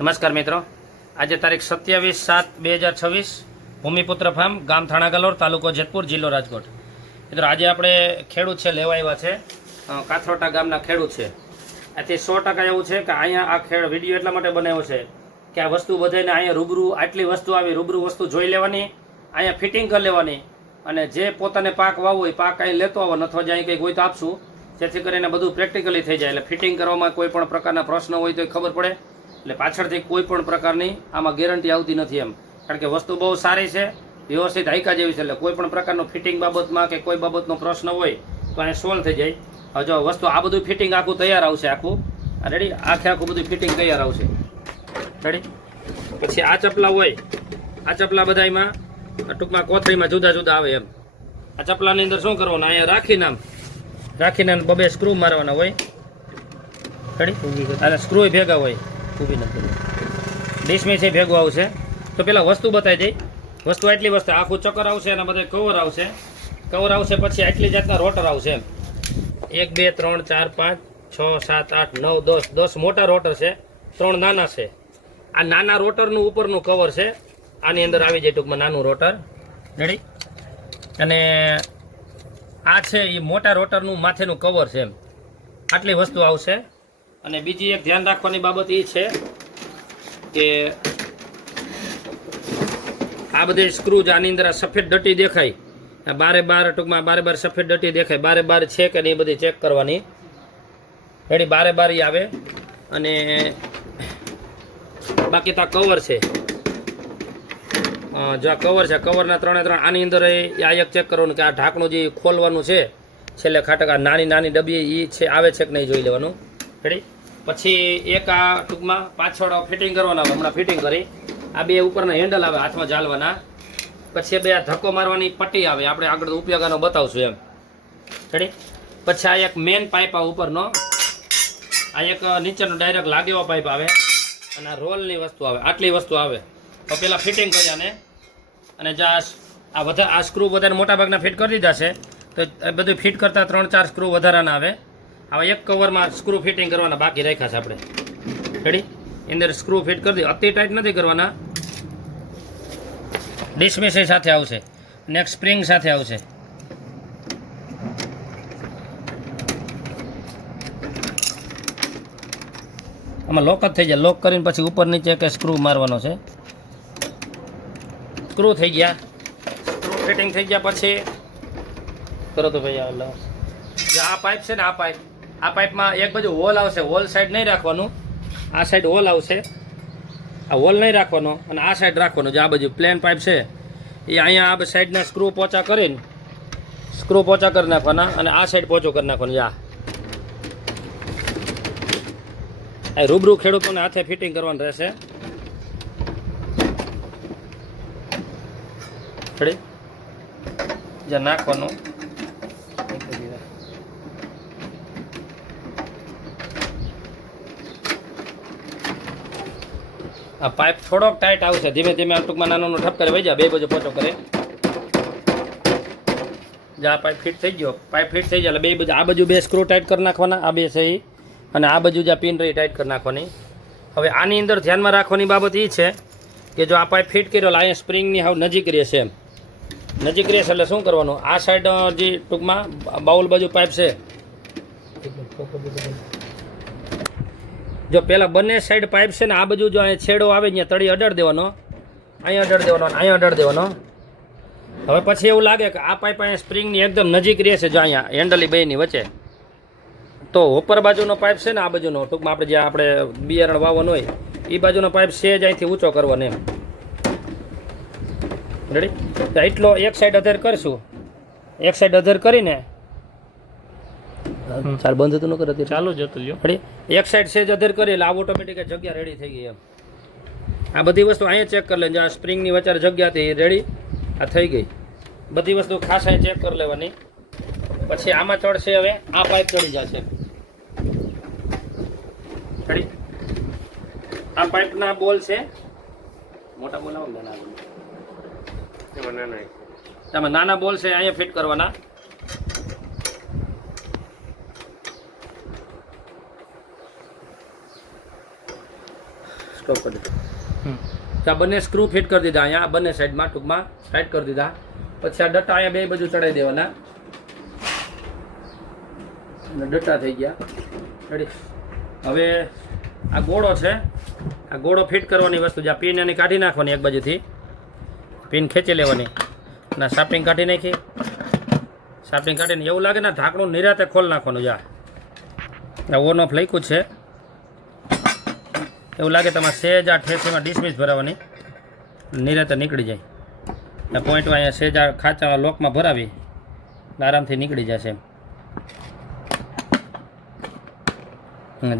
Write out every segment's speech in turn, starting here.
નમસ્કાર મિત્રો, આજે તારીખ 27/7/2026 ભૂમિપુત્ર ફાર્મ, ગામ થાણા ગલોર, તાલુકો જેતપુર, જિલ્લો રાજકોટ. મિત્રો આજે આપણે ખેડૂત છે લેવા આવ્યા છે, કાથરોટા ગામના ખેડૂત છે. આથી 100% એવું છે કે અહીંયા આ વિડીયો એટલા માટે બનાવ્યો છે કે આ વસ્તુ બધાને અહીંયા રૂબરૂ આટલી વસ્તુ આવી, રૂબરૂ વસ્તુ જોઈ લેવાની, અહીંયા ફિટિંગ કરી લેવાની, અને જે પોતાને પાક વાવવો હોય પાક અહીં લેતો આવો, અથવા જે અહીં કંઈક હોય તો આપશું, જેથી કરીને બધું પ્રેક્ટિકલી થઈ જાય. એટલે ફિટિંગ કરવામાં કોઈ પણ પ્રકારના પ્રશ્ન હોય તો ખબર પડે. એટલે પાછળથી કોઈ પણ પ્રકારની આમાં ગેરંટી આવતી નથી એમ, કારણ કે વસ્તુ બહુ સારી છે, વ્યવસ્થિત હાઈકા જેવી છે. એટલે કોઈ પણ પ્રકારનો ફિટિંગ બાબતમાં કે કોઈ બાબતનો પ્રશ્ન હોય તો અહીંયા સોલ્વ થઈ જાય. હવે જો વસ્તુ આ બધું ફિટિંગ આખું તૈયાર આવશે, આખું રેડી, આખું બધું ફિટિંગ તૈયાર આવશે રેડી. પછી આ ચપલા હોય, આ ચપલા બધામાં ટૂંકમાં કોથળીમાં જુદા જુદા આવે એમ. આ ચપલાની અંદર શું કરવાનું, અહીંયા રાખીને બબે સ્ક્રૂ મારવાના હોય રેડી, અને સ્ક્રૂ ભેગા હોય, ઊભી નથી ડીશમી છે ભેગું આવશે. તો પેલા વસ્તુ બતાવી દઈ. વસ્તુ આટલી વસ્તુ, આખું ચક્કર આવશે અને બધા કવર આવશે, પછી આટલી જાતના રોટર આવશે એમ. 1 2 3 4 5 6 7 8 9 10 મોટા રોટર છે, 3 નાના છે. આ નાના રોટરનું ઉપરનું કવર છે, આની અંદર આવી જાય ટૂંકમાં નાનું રોટર રેડી. અને આ છે એ મોટા રોટરનું માથેનું કવર છે એમ. આટલી વસ્તુ આવશે. અને બીજી એક ધ્યાન રાખવાની બાબત એ છે કે આ બધી સ્ક્રૂ આની અંદર સફેદ ડટી દેખાય, બારે ટૂંકમાં બારે સફેદ ડટી દેખાય, બારે છે કે નહીં એ બધી ચેક કરવાની રેડી. બારે આવે. અને બાકી તો કવર છે, જો આ કવર છે, કવરના 3 આની અંદર આ એક ચેક કરવાનું કે આ ઢાંકણું જે ખોલવાનું છે છેલ્લે ખાટક, આ નાની ડબ્બી એ છે આવે છે કે નહીં જોઈ લેવાનું રેડી. પછી એક આ ટૂંકમાં પાછળ ફિટિંગ કરવાના આવે, હમણાં ફિટિંગ કરી. આ બે ઉપરના હેન્ડલ આવે હાથમાં ઝાલવાના. પછી બે આ ધક્કો મારવાની પટ્ટી આવે, આપણે આગળ ઉપયોગાનો બતાવશું એમ રેડી. પછી આ એક મેન પાઇપ આ ઉપરનો, આ એક નીચેનો ડાયરેક્ટ લાગે એવો પાઇપ આવે, અને આ રોલની વસ્તુ આવે. આટલી વસ્તુ આવે. તો પહેલાં ફિટિંગ કર્યા ને, અને જ્યાં આ સ્ક્રૂ બધાને મોટાભાગના ફિટ કરી દીધા છે, તો બધું ફિટ કરતાં 3-4 સ્ક્રૂ વધારાના આવે. હવે એક કવરમાં સ્ક્રૂ ફિટિંગ કરવાના બાકી રાખ્યા છે આપણે રેડી. અંદર સ્ક્રૂ ફિટ કરી દઈએ, અતિ ટાઈટ નથી કરવાના. ડિસમિસ સાથે આવશે, નેક્સ્ટ સ્પ્રિંગ સાથે આવશે. આમાં લોક જ થઈ જાય. લોક કરીને પછી ઉપર નીચે કે સ્ક્રૂ મારવાનો છે. સ્ક્રૂ થઈ ગયા, સ્ક્રૂ ફિટિંગ થઈ ગયા પછી કરો તો ભાઈ આ પાઇપ છે ને, આ પાઇપમાં એક બાજુ હોલ આવશે. હોલ સાઈડ નહીં રાખવાનું, આ સાઈડ હોલ આવશે. આ હોલ નહીં રાખવાનો અને આ સાઈડ રાખવાનું. જે આ બાજુ પ્લેન પાઇપ છે એ અહીંયા આ સાઈડના સ્ક્રૂ પોચા કરી નાખવાના, અને આ સાઈડ પોચો કરી નાખવાનું. આ રૂબરૂ ખેડૂતોને હાથે ફિટિંગ કરવાનું રહેશે રેડી. જ્યાં નાખવાનું આ પાઇપ થોડોક ટાઈટ આવશે, ધીમે ધીમે ટૂંકમાં નાનો ઠપ કરે વહી જાય, બે બાજુ પોચો કરે. જ્યાં પાઇપ ફિટ થઈ ગયો, એટલે બે બાજુ આ બાજુ બે સ્ક્રૂ ટાઈટ કરી નાખવાના, આ બે છે એ, અને આ બાજુ જ્યાં પિન રહી ટાઈટ કરી નાખવાની. હવે આની અંદર ધ્યાનમાં રાખવાની બાબત એ છે કે જો આ પાઇપ ફિટ કર્યો, અહીંયા સ્પ્રિંગની હાવ નજીક રહેશે એમ. નજીક રહેશે એટલે શું કરવાનું, આ સાઈડ જે ટૂંકમાં બાઉલ બાજુ પાઇપ છે, જો પેલા બંને સાઈડ પાઇપ છે ને, આ બાજુ જો અહીંયા છેડો આવે ત્યાં તળી અડાડ દેવાનો, અહીંયા અડાડ દેવાનો. હવે પછી એવું લાગે કે આ પાઇપ અહીંયા સ્પ્રિંગની એકદમ નજીક રહેશે, જો અહીંયા હેન્ડલી બેની વચ્ચે, તો ઉપર બાજુનો પાઇપ છે ને, આ બાજુનો ટૂંકમાં આપણે જ્યાં આપણે બિયારણ વાવવાનું હોય એ બાજુનો પાઇપ સેજ અહીંથી ઊંચો કરવાનો એમ રેડી. તો એટલો એક સાઈડ અધેર કરીશું, એક સાઈડ અધેર કરીને ચાલ બંધ હતું ન કરે ચાલુ જ હતું રેડી. એક સાઈડ સેજ અધેર કરી એટલે આ ઓટોમેટિક જગ્યા રેડી થઈ ગઈ એમ. આ બધી વસ્તુ અહીંયા ચેક કરી લેજો, આ સ્પ્રિંગની વચ્ચે જગ્યા હતી રેડી, આ થઈ ગઈ. બધી વસ્તુ ખાસ અહીં ચેક કરી લેવાની. પછી આમાં ચડશે, હવે આ પાઇપ ચડી જશે રેડી. આ પાઇપના બોલ છે, મોટા બોલ આવે નાના બોલ છે, અહીંયા ફિટ કરવાના. સ્ટોપ કરી દો. તો આ બંને સ્ક્રૂ ફિટ કરી દીધા અહીંયા, આ બંને સાઈડમાં ટૂંકમાં ટાઈટ કરી દીધા. પછી આ ડટ્ટા અહીંયા બે બાજુ ચડાવી દેવાના. ડટ્ટા થઈ ગયા રેડી. હવે આ ગોળો છે, આ ગોળો ફિટ કરવાની વસ્તુ છે. આ પિન એની કાઢી નાખવાની એક બાજુથી, પિન ખેંચી લેવાની અને શાફ્ટિંગ કાઢી નાખી. શાફ્ટિંગ કાઢીને એવું લાગે ને ઢાંકણું નિરાતે ખોલ નાખવાનું. જા ઓન ઓફ લખ્યું છે, એવું લાગે તમારે સેજ આ ઠેસીમાં ડિસમિસ ભરાવાની, નિરાતે નીકળી જાય. આ પોઈન્ટમાં અહીંયા સેજ આ ખાંચામાં લોકમાં ભરાવી આરામથી નીકળી જશે.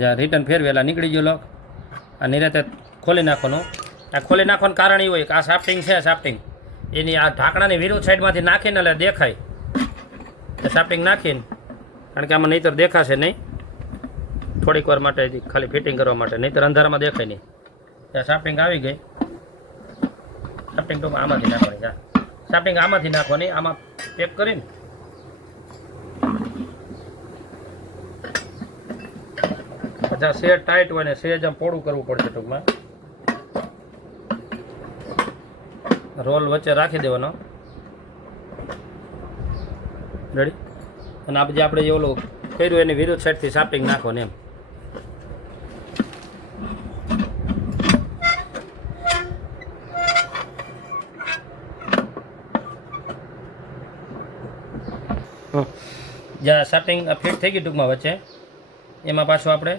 જ્યાં રિટર્ન ફેરવેલા નીકળી ગયો લોક. આ નિરાતે ખોલી નાખવાનું. આ ખોલી નાખવાનું કારણ એ હોય કે આ શાફ્ટિંગ છે, શાફ્ટિંગ એની આ ઢાંકણાની વિરુદ્ધ સાઈડમાંથી નાખીને એટલે દેખાય. શાફ્ટિંગ નાખીને, કારણ કે આમાં નહીંતર દેખાશે નહીં, થોડીક વાર માટે ખાલી ફિટિંગ કરવા માટે, નહીંતર અંધારામાં દેખાય નહીં. ત્યાં શાફ્ટિંગ આવી ગઈ. શાફ્ટિંગ તો આમાંથી નાખવાની, શાફ્ટિંગ આમાંથી નાખવાની, આમાં પેક કરીને પછી સેજ ટાઈટ હોય ને સેજ આમ પોળું કરવું પડશે. ટૂંકમાં રોલ વચ્ચે રાખી દેવાનો રેડી. અને આપણે જે ઓલું કર્યું એની વિરુદ્ધ સાઈડથી શાફ્ટિંગ નાખવાનું એમ. જ્યાં શાફ્ટિંગ ફિટ થઈ ગઈ ટૂંકમાં વચ્ચે, એમાં પાછું આપણે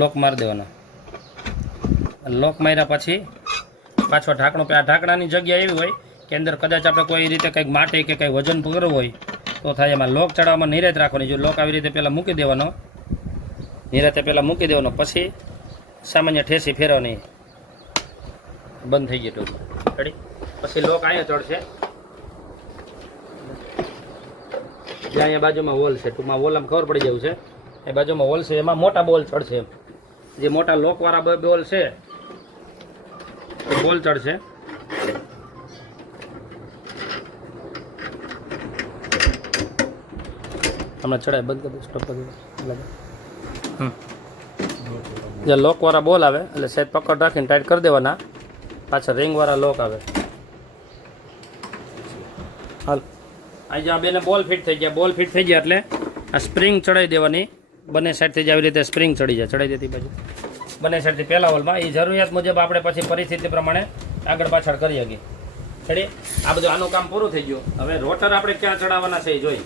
લોક મારી દેવાના. લોક માર્યા પછી પાછો ઢાંકણું, આ ઢાંકણાની જગ્યા એવી હોય કે અંદર કદાચ આપણે કોઈ રીતે કંઈક માટી કે કંઈ વજન કરવું હોય તો થાય. એમાં લોક ચડાવવામાં નિરાત રાખવાની. જો લોક આવી રીતે પહેલાં મૂકી દેવાનો, નિરાતે પહેલાં મૂકી દેવાનો, પછી સામાન્ય ઠેસી ફેરવાની. બંધ થઈ ગયું ટૂંકમાં રેડી. પછી લોક અહીંયા ચડશે, જ્યાં અહીંયા બાજુમાં વોલ છે, ટૂંકમાં વોલ આમ ખબર પડી જવું છે. એ બાજુમાં વોલ છે, એમાં મોટા બોલ ચડશે. એમ જે મોટા લોકવાળા બોલ છે એ બોલ ચડશે. હમણાં ચડાય બંધ કરી દો, સ્ટોપ કરી દો. જે લોકવાળા બોલ આવે એટલે સાહેબ પકડ રાખીને ટાઈટ કરી દેવાના. પાછળ રિંગવાળા લોક આવે. હાલ આજે આ બેને બોલ ફિટ થઈ ગયા. બોલ ફિટ થઈ ગયા એટલે આ સ્પ્રિંગ ચડાવી દેવાની. બંને સાઈડથી જ આવી રીતે સ્પ્રિંગ ચડી જાય, ચડાવી દેતી બાજુ બંને સાઈડથી પહેલા હોલમાં. એ જરૂરિયાત મુજબ આપણે પછી પરિસ્થિતિ પ્રમાણે આગળ પાછળ કરી શકીએ. ચડી આ બધું આનું કામ પૂરું થઈ ગયું. હવે રોટર આપણે ક્યાં ચડાવવાના છે એ જોઈ.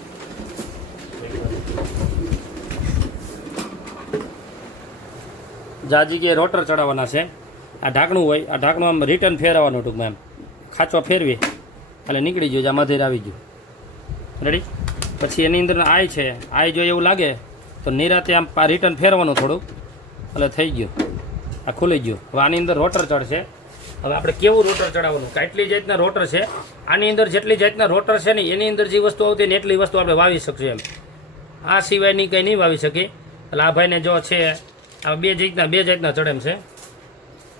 જા જગ્યાએ રોટર ચડાવવાના છે. આ ઢાંકણું હોય, આ ઢાંકણું આમ રિટર્ન ફેરવવાનું ટૂંકમાં. એમ ખાંચો ફેરવી એટલે નીકળી ગયું, જ્યાં મધેર આવી ગયું રેડી. પછી એની અંદર આઈ છે, આઈ જો એવું લાગે તો નિરાતે આમ રિટર્ન ફેરવાનું થોડુંક એટલે થઈ ગયું, આ ખુલી ગયું. હવે આની અંદર રોટર ચડશે. હવે આપણે કેવું રોટર ચડાવવાનું, કેટલી જાતના રોટર છે આની અંદર, જેટલી જાતના રોટર છે ને એની અંદર જે વસ્તુ આવતી ને એટલી વસ્તુ આપણે વાવી શકીએ. એમ આ સિવાયની કંઈ નહીં વાવી શકીએ. એટલે આ ભાઈને જો છે આ બે જાતના ચડે એમ છે.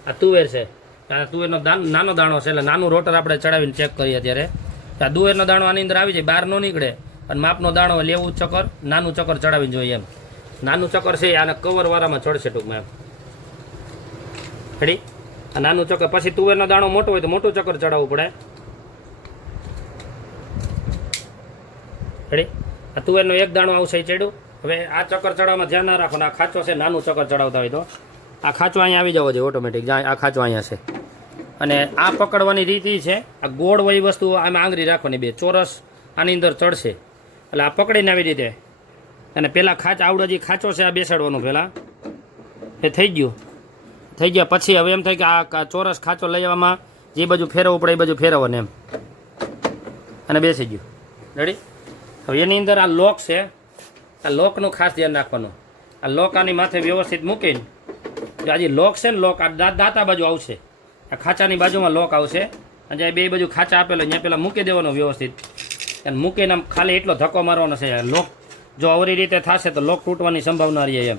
આ તુવેર છે, આ તુવેરનો નાનો દાણો છે, એટલે નાનું રોટર આપણે ચડાવીને ચેક કરીએ. અત્યારે આ તુવેરનો દાણો આની અંદર આવી જાય, બહાર ન નીકળે. અને માપનો દાણો લેવું ચક્કર, નાનું ચક્કર ચડાવીને જોઈએ. એમ નાનું ચક્કર છે આને કવરવાળામાં ચડશે ટૂંકમાં. એમ રેડી. આ નાનું ચક્કર પછી તુવેરનો દાણો મોટો હોય તો મોટું ચક્કર ચડાવવું પડે રેડી. આ તુવેરનો એક દાણો આવશે ચડ્યું. હવે આ ચક્કર ચડાવવામાં ધ્યાન ના રાખો. આ ખાંચો છે, નાનું ચક્કર ચડાવતા હોય તો આ ખાંચો અહીંયા આવી જવો જોઈએ ઓટોમેટિક. જ્યાં આ ખાંચો અહીંયા છે. અને આ પકડવાની રીત એ છે, આ ગોળ વળી વસ્તુ આમાં આંગળી રાખવાની, બે ચોરસ આની અંદર ચડશે એટલે આ પકડીને આવી રીતે. અને પહેલાં આવડો જે ખાંચો છે આ બેસાડવાનું પહેલાં. એ થઈ ગયું. થઈ ગયા પછી હવે એમ થાય કે આ ચોરસ ખાંચો લઈ આવવામાં જે બાજુ ફેરવવું પડે એ બાજુ ફેરવવાનું એમ. અને બેસી ગયું રેડી. હવે એની અંદર આ લોક છે, આ લોકનું ખાસ ધ્યાન રાખવાનું. આ લોક આની માથે વ્યવસ્થિત મૂકીને, જો આજે લોક છે ને, લોક આ દાંતા બાજુ આવશે, આ ખાંચાની બાજુમાં લોક આવશે. અને બે બાજુ ખાંચા આપેલો ત્યાં પહેલાં મૂકી દેવાનો વ્યવસ્થિત. અને મૂકીને આમ ખાલી એટલો ધક્કો મારવાનો છે. લોક જો અવરી રીતે થશે તો લોક તૂટવાની સંભાવના રહે. એમ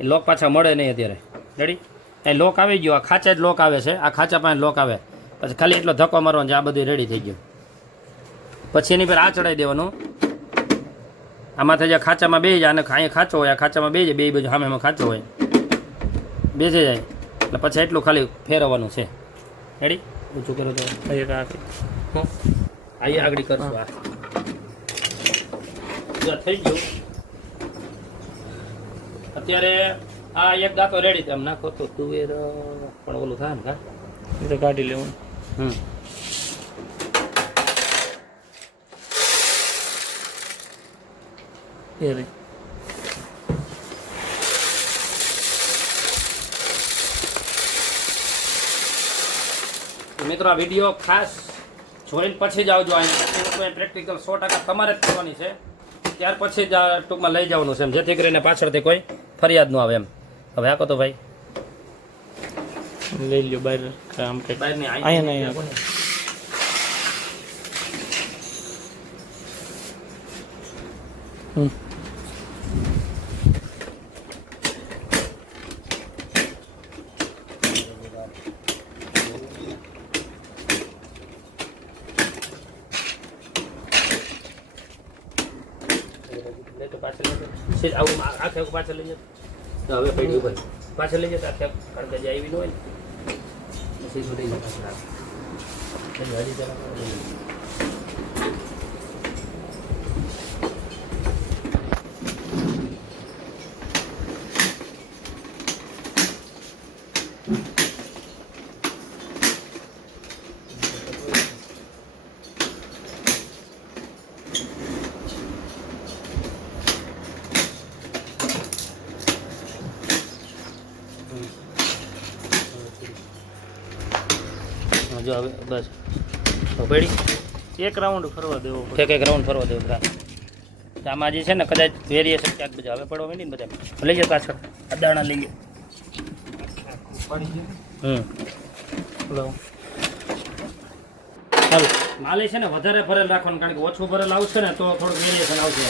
એ લોક પાછા મળે નહીં અત્યારે રેડી. એ લોક આવી ગયો, આ ખાંચા જ લોક આવે છે, આ ખાંચા પાસે લોક આવે. પછી ખાલી એટલો ધક્કો મારવાનો છે, આ બધું રેડી થઈ ગયું. પછી એની પર આ ચડાવી દેવાનું. આમાંથી જે ખાંચામાં બે જાય, અને અહીંયા ખાંચો હોય, આ ખાંચામાં બે જાય, બે બાજુ સામે ખાંચો હોય, બેસી જાય. એટલે પછી એટલું ખાલી ફેરવવાનું છે. રેડી? ઊંચું કરો તો અહીં આગળ કરશું. આ થઈ ગયું. અત્યારે આ એક દાંતો રેડી તેમ નાખો તો તુવેર પણ ઓલું થાય ને. એ તો કાઢી લેવું. મિત્રો આ વિડીયો ખાસ જોઈને પછી જ આવજો. અહીંયા પ્રેક્ટિકલ 100% તમારે જ કરવાની છે. ત્યાર પછી જ ટૂંકમાં લઈ જવાનું છે એમ, જેથી કરીને પાછળથી કોઈ ફરિયાદ ન આવે એમ. હવે આકો તો ભાઈ લઈ લ્યો બહાર કામ કે બહાર ને અહીંયા નહીં આકો. આવું આખે પાછળ લઈ જતો હવે પડી ઉપર પાછળ લઈ જતા આખે કારણ કે જે આવી ન હોય ને સીધું લઈ જતા જો હવે બસ પડી એક રાઉન્ડ ફરવા દેવો. એક રાઉન્ડ ફરવા દેવું. આમાં જે છે ને કદાચ વેરિએશન ક્યાંક બધા હવે પડવા માંડી ને બધા લઈ જાય પાછળ આ દાણા લઈ ગયા. માલે છે ને વધારે ભરેલ રાખવાનું કારણ કે ઓછું ભરેલ આવશે ને તો થોડુંક વેરિએશન આવશે.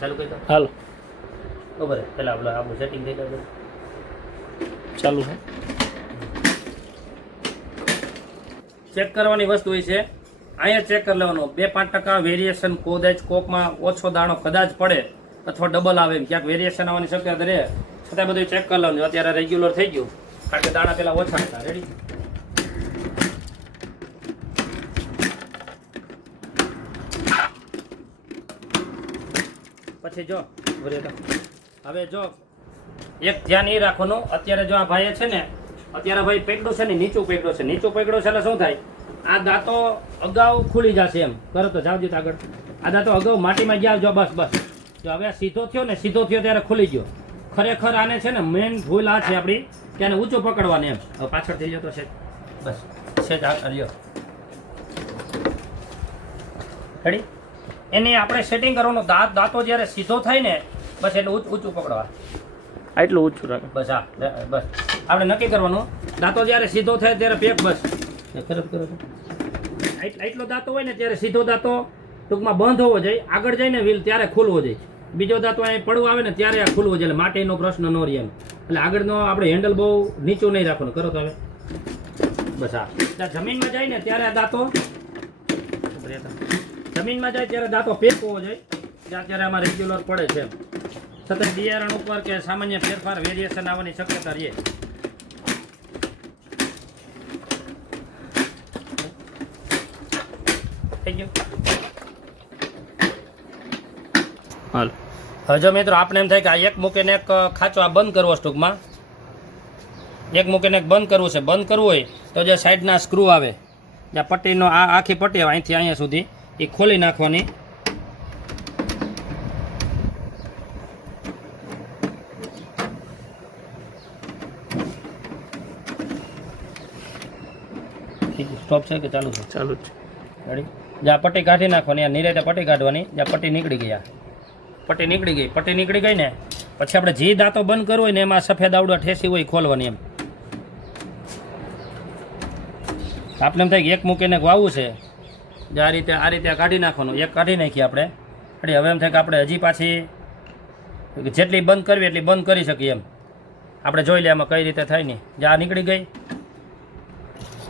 ચાલુ કરી દો. હાલો બરાબર. પેલા આપણું સેટિંગ થઈ જાય ચાલુ છે. ચેક કરવાની વસ્તુ એ છે અહીંયા ચેક કરી લેવાનું 2-5% વેરિએશન કદાચ કોકમાં ઓછો દાણો કદાચ પડે અથવા ડબલ આવે ક્યાંક વેરિએશન આવવાની શક્યતા રહે છતાં બધું ચેક કરી લેવાનું. અત્યારે રેગ્યુલર થઈ ગયું કારણ કે દાણા પેલા ઓછા હતા. રેડી? પછી જો હવે જો એક ધ્યાન એ રાખવાનું. અત્યારે જો આ ભાઈ છે ને અત્યારે ભાઈ પકડ્યું છે ને નીચું પકડ્યું છે. નીચું પકડ્યું છે એટલે શું થાય આ દાંતો અગાઉ ખુલી જશે એમ કરો તો જાવ દીધું આગળ. આ દાંતો અગાઉ માટીમાં ગયા જો બસ જો હવે સીધો થયો ને સીધો થયો ત્યારે ખુલી ગયો. ખરેખર આને છે ને મેન ભૂલ આ છે આપણી કે આને ઊંચું પકડવાની એમ. હવે પાછળ થઈ જતો છે બસ છે જ રહ્યો. રેડી? એની આપણે સેટિંગ કરવાનું. દાંતો જ્યારે સીધો થાય ને બસ એટલે ઊંચું પકડવા એટલું ઊંચું રાખે બસ. હા બસ આપણે નક્કી કરવાનું દાંતો જ્યારે સીધો થાય ત્યારે પેક બસ તરત કરો. એટલો દાંતો હોય ને ત્યારે સીધો દાંતો ટૂંકમાં બંધ હોવો જોઈએ. આગળ જઈને વ્હીલ ત્યારે ખુલવો જોઈએ. બીજો દાંતો અહીં પડવો આવે ને ત્યારે આ ખુલવો જોઈએ. એટલે માટેનો પ્રશ્ન ન રહે એમ. એટલે આગળનો આપણે હેન્ડલ બહુ નીચું નહીં રાખવાનું. કરો તો હવે બસ. હા જમીનમાં જાય ને ત્યારે આ દાંતો જમીનમાં જાય ત્યારે દાંતો પેક હોવો જોઈએ. ત્યારે આમાં રેગ્યુલર પડે છે એમ. સતત બિયારણ ઉપર કે સામાન્ય ફેરફાર વેરિએશન આવવાની શક્યતા રહે. થઈ ગયું. હાલ હવે જો મિત્રો આપણે એમ થાય કે આ એક મૂકીને એક ખાંચો આ બંધ કરવો ટૂંકમાં એક મૂકીને એક બંધ કરવું છે. બંધ કરવું હોય તો જે સાઈડના સ્ક્રૂ આવે જ્યાં પટ્ટીનો આ આખી પટ્ટી આવે અહીંથી અહીંયા સુધી એ ખોલી નાખવાની. સ્ટોપ છે કે ચાલુ છે? ચાલુ છે. રેડી? જ્યાં પટ્ટી કાઢી નાખવાની નિરાતે પટ્ટી કાઢવાની. જ્યાં પટ્ટી નીકળી ગઈ પટ્ટી નીકળી ગઈ ને પછી આપણે જે દાંતો બંધ કરવો હોય ને એમાં સફેદ આવડો ઠેસી હોય ખોલવાની એમ. આપણે એમ થાય કે એક મૂકીને વાવવું છે જે આ રીતે કાઢી નાખવાનું. એક કાઢી નાખીએ આપણે. હવે એમ થાય કે આપણે હજી પાછી જેટલી બંધ કરવી એટલી બંધ કરી શકીએ એમ. આપણે જોઈ લે આમાં કઈ રીતે થાય ને. જે આ નીકળી ગઈ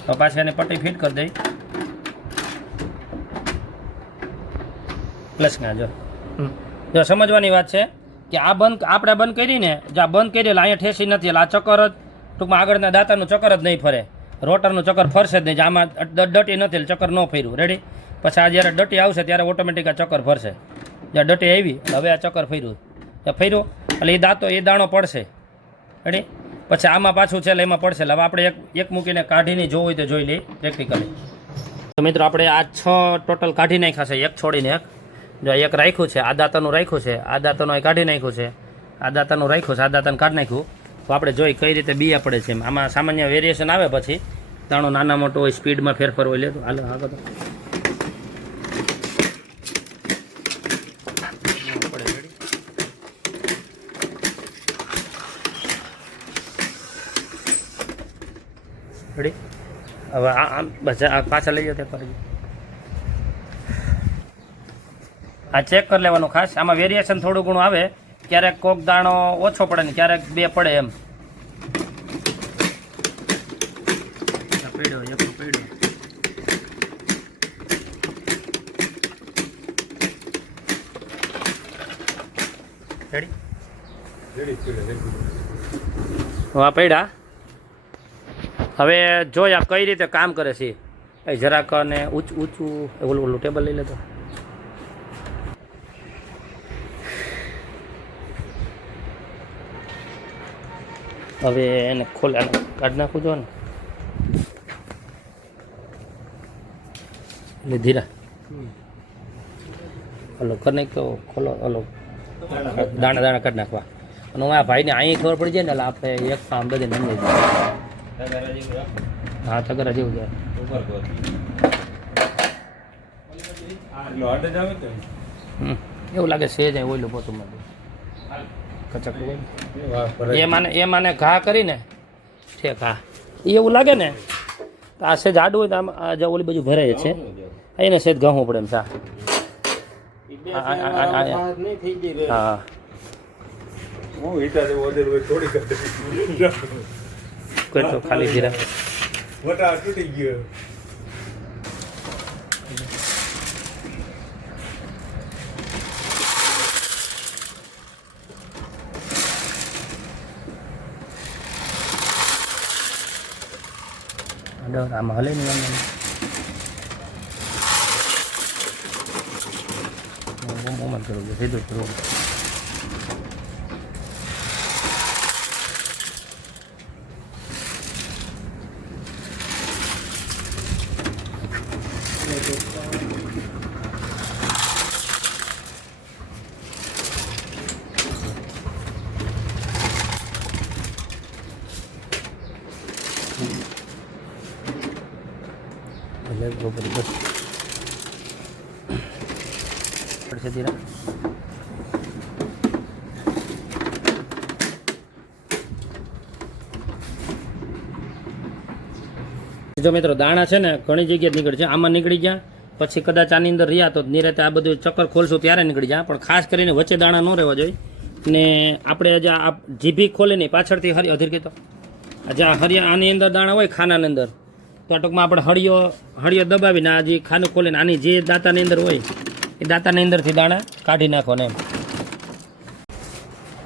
તો પાછી એને પટ્ટી ફિટ કરી દઈ. પ્લસ ના જો સમજવાની વાત છે કે આ બંધ આપણે બંધ કરીને જો આ બંધ કરી એટલે અહીંયા ઠેસી નથી એટલે આ ચક્કર જ ટૂંકમાં આગળના દાંતાનું ચક્કર જ નહીં ફરે, રોટરનું ચક્કર ફરશે જ નહીં. આમાં ડટી નથી એટલે ચક્કર ન ફર્યું. રેડી. પછી આ જ્યારે ડટી આવશે ત્યારે ઓટોમેટિક આ ચક્કર ફરશે. જ્યાં ડટી આવી હવે આ ચક્કર ફર્યું એટલે એ દાણો પડશે. રેડી. પછી આમાં પાછું છે એટલે એમાં પડશે. એટલે હવે આપણે એક મૂકીને કાઢીને જોવું હોય તો જોઈ લઈએ પ્રેક્ટિકલી. તો મિત્રો આપણે આ 6 ટોટલ કાઢી નાખ્યા છે, એક છોડીને એક. જો એક રાખ્યું છે, આ દાંતાનું રાખ્યું છે, આ દાંતાનું કાઢી નાખ્યું છે, આ દાંતાનું રાખ્યું છે, આ દાંતાનું કાઢી નાખ્યું. તો આપણે જોઈ કઈ રીતે બીયા પડે છે. આમાં સામાન્ય વેરિએશન આવે, પછી દાણો નાના મોટો હોય, સ્પીડમાં ફેરફાર હોય. લેતો હાલો આગળ તો રેડી. હવે બસ આ પાછા લઈ જાઓ તે કરી. આ ચેક કરી લેવાનું ખાસ. આમાં વેરિએશન થોડું ઘણું આવે, ક્યારેક કોક દાણો ઓછો પડે ને ક્યારેક 2 પડે એમ. હા પડ્યા. હવે જોઈ આ કઈ રીતે કામ કરે છે. જરાક ને ઊંચું ઓલું ટેબલ લઈ લેતો. હવે એને ખોલે કાઢી નાખું જો ને એટલે ધીરા હલો કરી નાખ્યો. ખોલો હલો દાણા કાઢી નાખવા. અને હું આ ભાઈને અહીં ખબર પડી જાય ને એટલે આપણે એક કામ બધી નંદી દઈએ. હા તગરા જેવું જાય. એવું લાગે છે જ ઓઈલું પોતું માં કચકડું એ માને ઘા કરીને ઠેક. હા એવું લાગે ને તો આ સેજ આડું હોય તો આમ આ ઓલી બાજુ ભરાય છે, એને સેજ ઘઉં પડે એમ. સા હા કોઈ તો ખાલી ધીરા તૂટી ગયો. આમાં હલે નહીં મોમેન્ટ કરવું છે સીધું કરવું. પડશે ધીરા. જો મિત્રો દાણા છે ને ઘણી જગ્યાએ નીકળે છે. આમાં નીકળી ગયા પછી કદાચ આની અંદર રહ્યા તો નિરાતે આ બધું ચક્કર ખોલશું ત્યારે નીકળી જાય. પણ ખાસ કરીને વચ્ચે દાણા ન રહેવા જોઈએ. ને આપણે આજે આ જીભી ખોલે નહીં પાછળથી અધીર કહેતો આજે આ હરિયા આની અંદર દાણા હોય ખાનાની અંદર તો આ ટૂંકમાં આપણે હળિયો દબાવીને આ જે ખાનું ખોલીને આની જે દાંતાની અંદર હોય એ દાંતાની અંદરથી દાણા કાઢી નાખો ને એમ.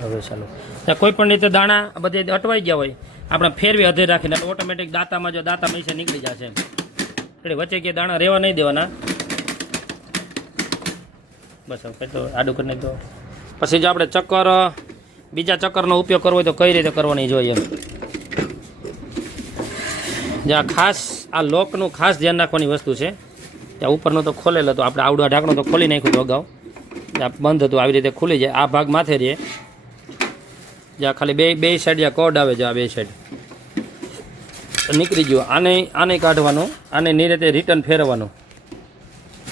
હવે ચાલો કોઈ પણ રીતે દાણા બધે અટવાઈ ગયા હોય આપણે ફેરવી અધે રાખીને ઓટોમેટિક દાંતામાં જો દાંતા પૈસા નીકળી જશે એમ. એટલે વચ્ચે કે દાણા રહેવા નહીં દેવાના. બસ હવે તો આડું કરીને તો પછી જો આપણે ચક્કર બીજા ચક્કરનો ઉપયોગ કરવો હોય તો કઈ રીતે કરવાની જોઈએ એમ. જ્યાં ખાસ આ લોકનું ખાસ ધ્યાન રાખવાની વસ્તુ છે. ત્યાં ઉપરનો તો ખોલેલો હતો આપણે આવડું ઢાંકણું તો ખોલી નાખ્યું હતું અગાઉ. જ્યાં બંધ હતું આવી રીતે ખુલી જાય. આ ભાગ માથે રહે જ્યાં ખાલી બે સાઈડ જ્યાં કોડ આવે છે આ બે સાઈડ નીકળી ગયો. આને કાઢવાનું, આને નિરેતે રિટર્ન ફેરવવાનું.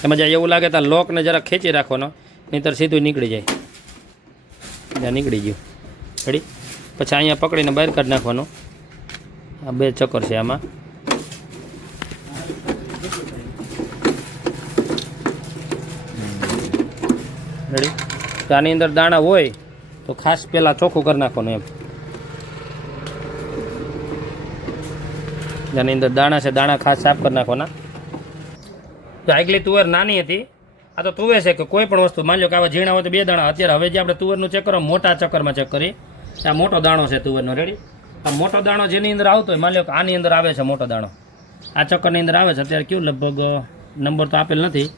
એમાં જ્યાં એવું લાગે ત્યાં લોકને જરા ખેંચી રાખવાનો, નહીંતર સીધું નીકળી જાય. જ્યાં નીકળી ગયું રેડી. પછી અહીંયા પકડીને બહાર કાઢી નાખવાનું. આ બે ચક્કર છે આમાં. રેડી. તો આની અંદર દાણા હોય તો ખાસ પહેલાં ચોખ્ખું કરી નાખવાનું એમ. જેની અંદર દાણા છે, દાણા ખાસ સાફ કરી નાખવાના. તો આગલી તુવેર નાની હતી, આ તો તુવેર છે કે કોઈ પણ વસ્તુ માની લો કે આવા ઝીણા હોય તો 2 દાણા. અત્યારે હવે જે આપણે તુવેરનું ચેક કરો મોટા ચક્કરમાં ચેક કરી, આ મોટો દાણો છે તુવેરનો. રેડી? આ મોટો દાણો જેની અંદર આવતો હોય, માની લો કે આની અંદર આવે છે મોટો દાણો, આ ચક્કરની અંદર આવે છે. અત્યારે કેવું લગભગ નંબર તો આપેલ નથી,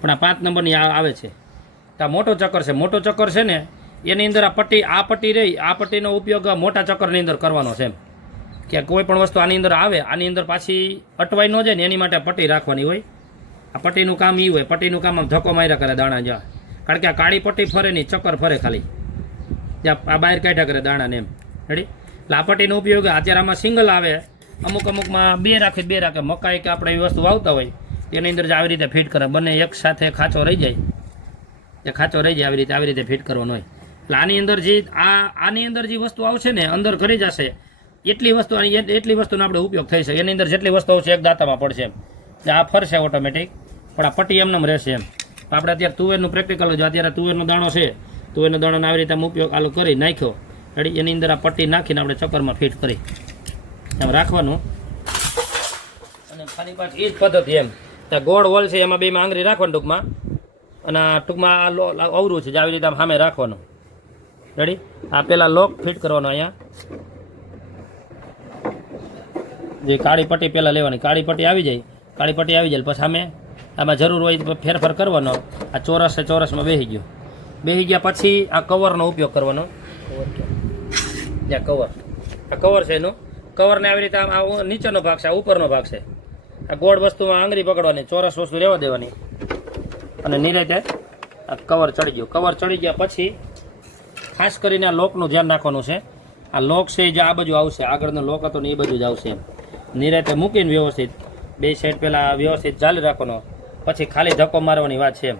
પણ આ 5 નંબરની આવે છે. તો આ મોટો ચક્કર છે. મોટો ચક્કર છે ને એની અંદર આ પટ્ટી રહી, આ પટ્ટીનો ઉપયોગ મોટા ચક્કરની અંદર કરવાનો છે એમ. કે કોઈ પણ વસ્તુ આની અંદર આવે, આની અંદર પાછી અટવાઈ ન જાય ને એની માટે પટ્ટી રાખવાની હોય. આ પટ્ટીનું કામ એ હોય. પટ્ટીનું કામ આમ ધક્કો માર્યા કરે દાણા જ્યાં, કારણ કે આ કાળી પટ્ટી ફરે નહીં, ચક્કર ફરે ખાલી, જ્યાં આ બહાર કાઢ્યા કરે દાણાને એમ. રેડી? એટલે આ પટ્ટીનો ઉપયોગ અત્યારે આમાં સિંગલ આવે, અમુકમાં 2 રાખે. મકાઈ કે આપણે એવી વસ્તુ વાવતા હોય તેની અંદર જ આવી રીતે ફિટ કરે. બંને એક સાથે ખાંચો રહી જાય, એ ખાંચો રહી જાય આવી રીતે ફિટ કરવાનો હોય. એટલે આની અંદર જે વસ્તુ આવશે ને અંદર કરી જશે એટલી વસ્તુનો આપણે ઉપયોગ થઈ શકે. એની અંદર જેટલી વસ્તુ આવશે એક દાંતામાં પડશે એમ. આ ફરશે ઓટોમેટિક, પણ આ પટ્ટી એમને રહેશે એમ. આપણે અત્યારે તુવેરનું પ્રેક્ટિકલ જો અત્યારે તુવેરનો દાણો છે, તુવેરનો દાણોનો આવી રીતે ઉપયોગ આલો કરી નાખ્યો. રેડી? એની અંદર આ પટ્ટી નાખીને આપણે ચક્કરમાં ફિટ કરી એમ રાખવાનું. અને ફરી પાછી એ જ પદ્ધતિ એમ. ત્યાં ગોળ વોલ છે એમાં 2માં આંગળી રાખવાની ટૂંકમાં, અને ટૂંકમાં આ અવરું છે જે આવી રીતે આમ સામે રાખવાનું. રેડી? આ પહેલાં લોક ફિટ કરવાનો. અહીંયા જે કાળી પટ્ટી પહેલાં લેવાની, કાળી પટ્ટી આવી જાય પછી સામે આમાં જરૂર હોય ફેરફાર કરવાનો. આ ચોરસમાં બેસી ગયા પછી આ કવરનો ઉપયોગ કરવાનો. જ્યાં આ કવર છે એનું, કવરને આવી રીતે આમ આ નીચેનો ભાગ છે, આ ઉપરનો ભાગ છે. આ ગોળ વસ્તુમાં આંગળી પકડવાની, ચોરસ વસ્તુ રહેવા દેવાની, અને નિરાતે આ કવર ચડી ગયું. કવર ચડી ગયા પછી ખાસ કરીને આ લોકનું ધ્યાન રાખવાનું છે. આ લોક છે જે આ બાજુ આવશે, આગળનો લોક હતો ને એ બાજુ જ આવશે એમ. નિરાતે મૂકીને વ્યવસ્થિત 2 સાઈડ પહેલાં વ્યવસ્થિત ચાલી રાખવાનો, પછી ખાલી ધક્કો મારવાની વાત છે એમ.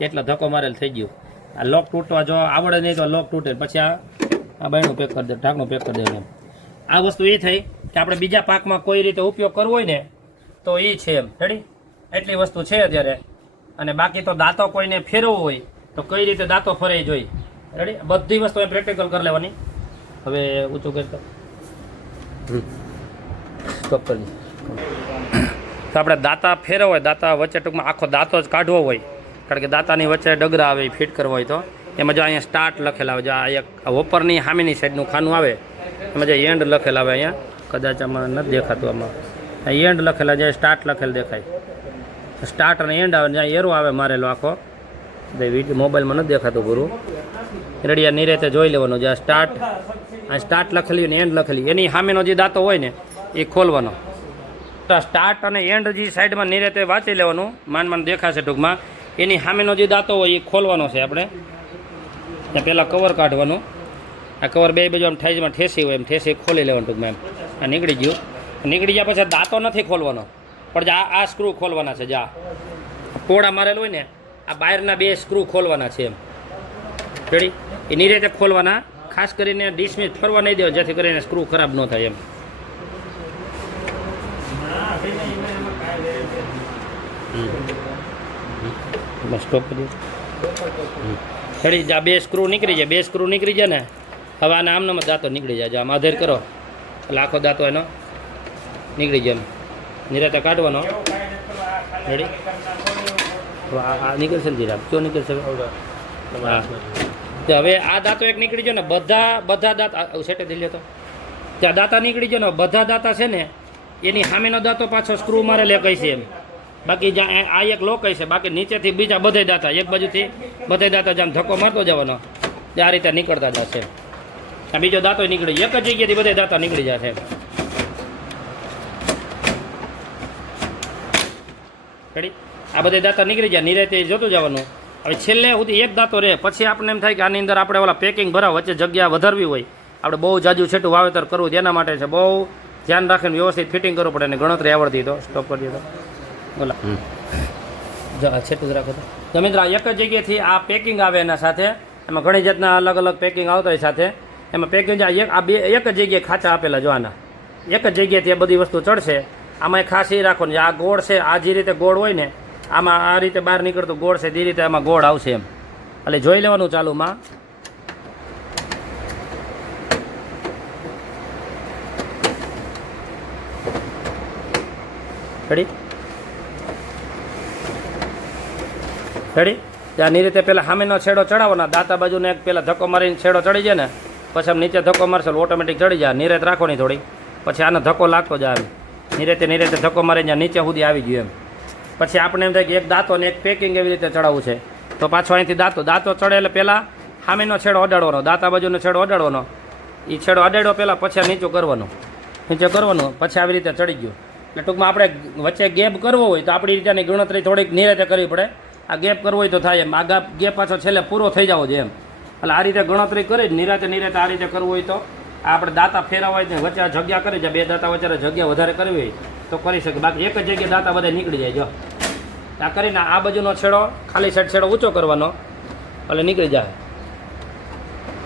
એટલો ધક્કો મારેલ થઈ ગયું. આ લોક તૂટવા જો આવડે નહીં તો લોક તૂટે, પછી આ બાયણું પેક કરી દે, ઢાંકણું પેક કરી દેવાનું એમ. આ વસ્તુ એ થઈ કે આપણે બીજા પાકમાં કોઈ રીતે ઉપયોગ કરવો હોય ને તો એ છે એમ. રેડી? એટલી વસ્તુ છે અત્યારે. અને બાકી તો દાંતો કોઈને ફેરવવો હોય તો કઈ રીતે દાંતો ફરે જોઈએ. રેડી? બધી વસ્તુ પ્રેક્ટિકલ કરી લેવાની. હવે ઊંચું કરતો સ્ટોપ કરી દઈએ. તો આપણે દાંતા ફેરવો હોય, દાંતા વચ્ચે ટૂંકમાં આખો દાંતો જ કાઢવો હોય, કારણ કે દાંતાની વચ્ચે ડગરા આવે એ ફિટ કરવો હોય તો એમાં જો અહીંયા સ્ટાર્ટ લખેલા આવે, જો આ એક વોપરની સામેની સાઈડનું ખાનું આવે એમાં જે એન્ડ લખેલા આવે, અહીંયા કદાચ આમાં નથી દેખાતું, આમાં એન્ડ લખેલા જે સ્ટાર્ટ લખેલ દેખાય, સ્ટાર્ટ અને એન્ડ આવે, જ્યાં એરો આવે મારેલો આખો, મોબાઈલમાં નથી દેખાતું પૂરું. રેડિયા નિરેતે જોઈ લેવાનું, જે સ્ટાર્ટ લખેલી અને એન્ડ લખેલી એની સામેનો જે દાંતો હોય ને એ ખોલવાનો. સ્ટાર્ટ અને એન્ડ જે સાઈડમાં નિરેતે વાંચી લેવાનું, માન દેખાશે ટૂંકમાં. એની સામેનો જે દાંતો હોય એ ખોલવાનો છે આપણે. ત્યાં પહેલાં કવર કાઢવાનું, આ કવર 2 બાજુ આમ ઠાઈજમાં ઠેસી હોય એમ ઠેસી ખોલી લેવાનું ટૂંકમાં એમ. આ નીકળી ગયું. નીકળી ગયા પછી દાંતો નથી ખોલવાનો, પણ આ સ્ક્રૂ ખોલવાના છે. જા પોળા મારેલું હોય ને આ બહારના 2 સ્ક્રૂ ખોલવાના છે એમ. રેડી? એ નિરેતે ખોલવાના, ખાસ કરીને ડિસમિસ ફરવા નહીં દેવા, જેથી કરીને સ્ક્રૂ ખરાબ ન થાય એમ. બસ સ્ટોપ કરી રેડી? જા 2 સ્ક્રૂ નીકળી જાય, 2 સ્ક્રૂ નીકળી જાય ને હવે આના આમનામાં દાંતો નીકળી જાય. આમ આધેર કરો એટલે આખો દાંતો એનો નીકળી જાય એમ. નિરાતે કાઢવાનો. રેડી? આ નીકળશે ને જીરા કયો નીકળશે? હા. તો હવે આ દાંતો એક નીકળી ગયો ને, બધા દાંત સેટે થઈ લ્યો તો ત્યાં દાંતા નીકળી ગયો ને, બધા દાંતા છે ને એની સામેનો દાંતો પાછો સ્ક્રૂ મારે લે કહી છે એમ. બાકી જ્યાં આ એક લોક છે, બાકી નીચેથી બીજા બધે દાંતા એક બાજુથી બધે દાંતા જેમ ધક્કો મારતો જવાનો આ રીતે નીકળતા જશે. આ બીજો દાંતો નીકળી એક જ જગ્યાથી બધે દાંતા નીકળી જશે. રેડી? આ બધે દાંતા નીકળી જાય, નિરાતે જોતું જવાનું. હવે છેલ્લે સુધી એક દાંતો રહે, પછી આપણને એમ થાય કે આની અંદર આપણે ઓલા પેકિંગ ભરાવ, વચ્ચે જગ્યા વધારવી હોય, આપણે બહુ જાજુ છેટું વાવેતર કરવું તેના માટે છે. બહુ ધ્યાન રાખીને વ્યવસ્થિત ફિટિંગ કરવું પડે. અને ગણતરી આવડતી તો સ્ટોપ કરી દો બોલા છેટું જ રાખો તો મિત્ર. એક જ જગ્યાએથી આ પેકિંગ આવે એના સાથે, એમાં ઘણી જાતના અલગ અલગ પેકિંગ આવતા હોય સાથે. એમાં પેકિંગ એક જ જગ્યાએ ખાંચા આપેલા જોવાના, એક જ જગ્યાએથી આ બધી વસ્તુ ચડશે. આમાં ખાસ એ રાખવાનું આ ગોળ છે, આ જે રીતે ગોળ હોય ને આમાં આ રીતે બહાર નીકળતું ગોળ છે, તે રીતે આમાં ગોળ આવશે એમ. એટલે જોઈ લેવાનું ચાલુમાં રેડી રેડી ત્યાંની રીતે પહેલાં સામેનો છેડો ચડાવવાનો, દાંતા બાજુને એક પહેલાં ધક્કો મારીને છેડો ચડી જાય ને પછી આમ નીચે ધક્કો મારશો ઓટોમેટિક ચડી જાય. નિરેત રાખો નહીં થોડી, પછી આનો ધક્કો લાગતો જાય એમ નિરેતે ધક્કો મારીને જ્યાં નીચે સુધી આવી ગયું એમ. પછી આપણે એમ થાય કે એક દાંતો ને એક પેકિંગ એવી રીતે ચડાવવું છે, તો પાછો અહીંથી દાંતો ચડે એટલે પહેલાં સામેનો છેડો અડાડવાનો, દાંતા બાજુનો છેડો અડાડવાનો, એ છેડો અડાડ્યો પહેલાં પછી નીચે કરવાનું પછી આવી રીતે ચડી ગયું. એટલે ટૂંકમાં આપણે વચ્ચે ગેપ કરવો હોય તો આપણી રીતેની ગણતરી થોડીક નિરેતે કરવી પડે. આ ગેપ કરવો હોય તો થાય એમ, આ ગેપ પાછો છેલ્લે પૂરો થઈ જવો જોઈએ એમ. એટલે આ રીતે ગણતરી કરી નિરાતે આ રીતે કરવું હોય તો આપણે દાંતા ફેરવવા હોય ને વચ્ચે જગ્યા કરી જાય, બે દાંતા વચ્ચે જગ્યા વધારે કરવી હોય તો કરી શકે, બાકી એક જ જગ્યાએ દાંતા બધા નીકળી જાય. જો આ કરીને આ બાજુનો છેડો ખાલી સાઈડ છેડો ઊંચો કરવાનો એટલે નીકળી જાય.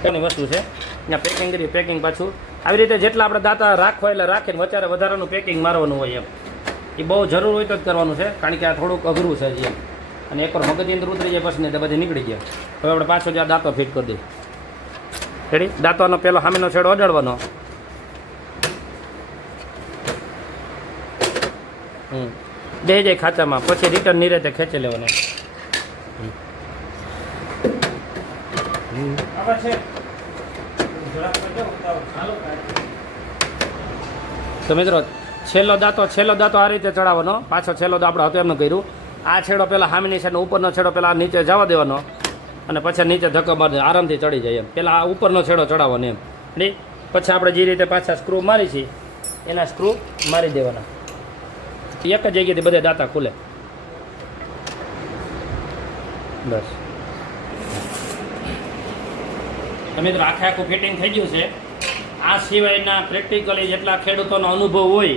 એની વસ્તુ છે ત્યાં પેકિંગ કરી, પેકિંગ પાછું આવી રીતે જેટલા આપણે દાંતા રાખવા એટલે રાખીને વચ્ચે વધારાનું પેકિંગ મારવાનું હોય એમ. એ બહુ જરૂર હોય તો જ કરવાનું છે, કારણ કે આ થોડુંક અઘરું છે હજી એમ. અને એકવાર મગજની અંદર ઉતરી જાય પછી ને બધી નીકળી ગયા. હવે આપણે પાછો જ્યાં દાંતો ફિટ કરી દઈએ. રેડી દાંતોનો પહેલો સામેનો છેડો અડાડવાનો, બે જાય ખાચામાં, પછી રિટર્ન નિરેતે ખેંચી લેવાનો. તો મિત્રો છેલ્લો દાંતો આ રીતે ચડાવવાનો, પાછો છેલ્લો તો આપણે હતું એમનું કર્યું. આ છેડો પહેલાં સામેની સાઈડનો ઉપરનો છેડો પહેલાં નીચે જવા દેવાનો અને પછી નીચે ધક્કો મારી આરામથી ચડી જાય એમ. પહેલાં આ ઉપરનો છેડો ચડાવવાનો એમ. રેડી પછી આપણે જે રીતે પાછા સ્ક્રૂ મારી છીએ એના સ્ક્રૂ મારી દેવાના, એક જ જગ્યાએથી બધા દાંતા ખુલે. બસ મિત્રો આખું ફિટિંગ થઈ ગયું છે. આ સિવાયના પ્રેક્ટિકલી જેટલા ખેડૂતોનો અનુભવ હોય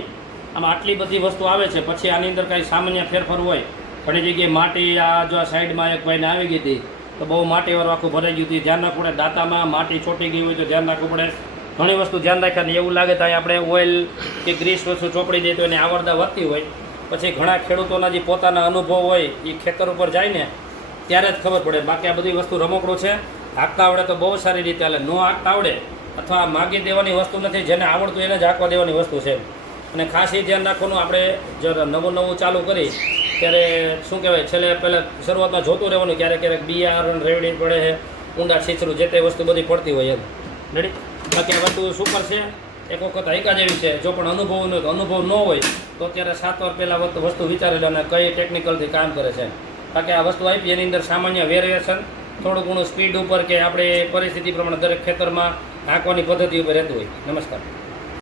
આમાં આટલી બધી વસ્તુ આવે છે. પછી આની અંદર કાંઈ સામાન્ય ફેરફાર હોય, ઘણી જગ્યાએ માટી આ જો આ સાઈડમાં એક ભાઈને આવી ગઈ હતી તો બહુ માટીવાળું આખું ભરાઈ ગયું હતું, ધ્યાન રાખવું પડે. દાંતામાં માટી ચોંટી ગઈ હોય તો ધ્યાન રાખવું પડે. ઘણી વસ્તુ ધ્યાન રાખ્યા ને એવું લાગે તો આપણે ઓઇલ કે ગ્રીસ વસ્તુ ચોપડી દઈએ તો એને આવરદા વધતી હોય. પછી ઘણા ખેડૂતોના જે પોતાના અનુભવ હોય એ ખેતર ઉપર જાય ને ત્યારે જ ખબર પડે. બાકી આ બધી વસ્તુ રમકડું છે, હાંકતા આવડે તો બહુ સારી રીતે હાલે, ન હાંકતા આવડે અથવા માગી દેવાની વસ્તુ નથી, જેને આવડતું એને જ હાંકવા દેવાની વસ્તુ છે. અને ખાસ એ ધ્યાન રાખવાનું, આપણે જ્યારે નવું ચાલુ કરી ત્યારે શું કહેવાય છેલ્લે પહેલાં શરૂઆતમાં જોતું રહેવાનું, ક્યારેક બિયારણ રેવડી પડે છે, ઊંડા છીછરું જે તે વસ્તુ બધી પડતી હોય એમ. રેડી બાકી આ વસ્તુ સુપર છે, એક વખત હાંકા જેવી છે. જો પણ અનુભવ ન હોય તો અત્યારે 7 વાર પહેલાં વસ્તુ વિચારી લો અને કઈ ટેકનિકલથી કામ કરે છે. બાકી આ વસ્તુ આપી એની અંદર સામાન્ય વેરિએશન થોડું ઘણું સ્પીડ ઉપર કે આપણે પરિસ્થિતિ પ્રમાણે દરેક ખેતરમાં હાંકવાની પદ્ધતિ ઉપર રહેતું હોય. નમસ્કાર.